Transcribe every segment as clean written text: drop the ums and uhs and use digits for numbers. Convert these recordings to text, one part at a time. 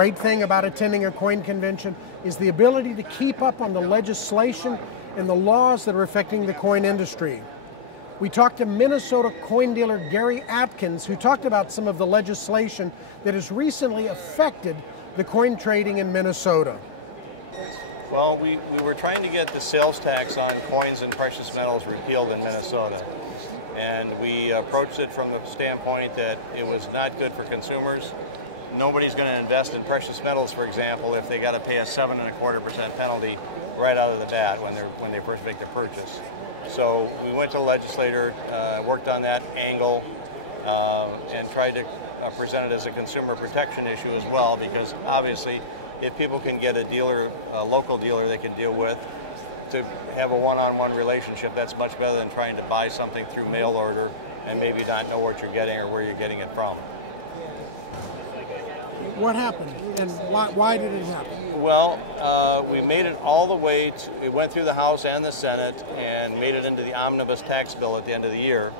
great thing about attending a coin convention is the ability to keep up on the legislation and the laws that are affecting the coin industry. We talked to Minnesota coin dealer Gary Adkins, who talked about some of the legislation that has recently affected the coin trading in Minnesota. Well, we were trying to get the sales tax on coins and precious metals repealed in Minnesota. And we approached it from the standpoint that it was not good for consumers. Nobody's going to invest in precious metals, for example, if they got to pay a 7.25% penalty right out of the bat when they first make the purchase. So we went to the legislator, worked on that angle, and tried to present it as a consumer protection issue as well, because obviously if people can get a dealer, a local dealer they can deal with, to have a one-on-one relationship, that's much better than trying to buy something through mail order and maybe not know what you're getting or where you're getting it from. What happened, and why did it happen? Well, we made it all the way to, it went through the House and the Senate and made it into the omnibus tax bill at the end of the year.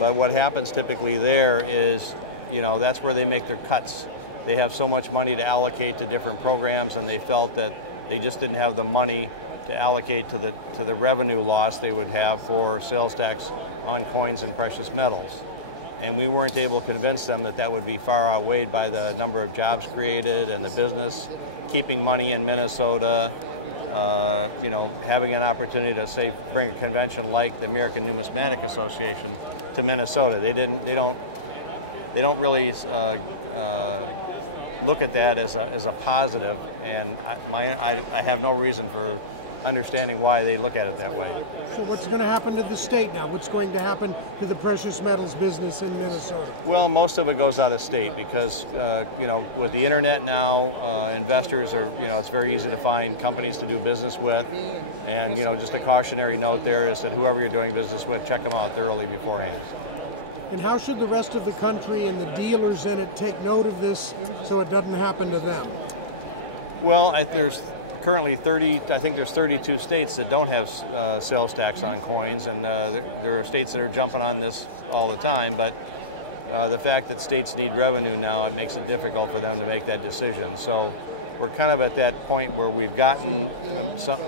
But what happens typically there is, you know, that's where they make their cuts. They have so much money to allocate to different programs, and they felt that they just didn't have the money to allocate to the revenue loss they would have for sales tax on coins and precious metals. And we weren't able to convince them that that would be far outweighed by the number of jobs created and the business, keeping money in Minnesota, you know, having an opportunity to, say, bring a convention like the American Numismatic Association to Minnesota. They don't really look at that as a positive, and I have no reason for understanding why they look at it that way. So what's going to happen to the state now? What's going to happen to the precious metals business in Minnesota? Well, most of it goes out of state because, you know, with the internet now, investors are, you know, it's very easy to find companies to do business with. And, you know, just a cautionary note there is that whoever you're doing business with, check them out thoroughly beforehand. And how should the rest of the country and the dealers in it take note of this so it doesn't happen to them? Well, there's currently 32 states that don't have sales tax on coins, and there are states that are jumping on this all the time, but the fact that states need revenue now, it makes it difficult for them to make that decision. So we're kind of at that point where we've gotten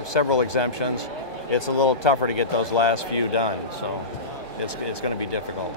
several exemptions. It's a little tougher to get those last few done, so it's going to be difficult.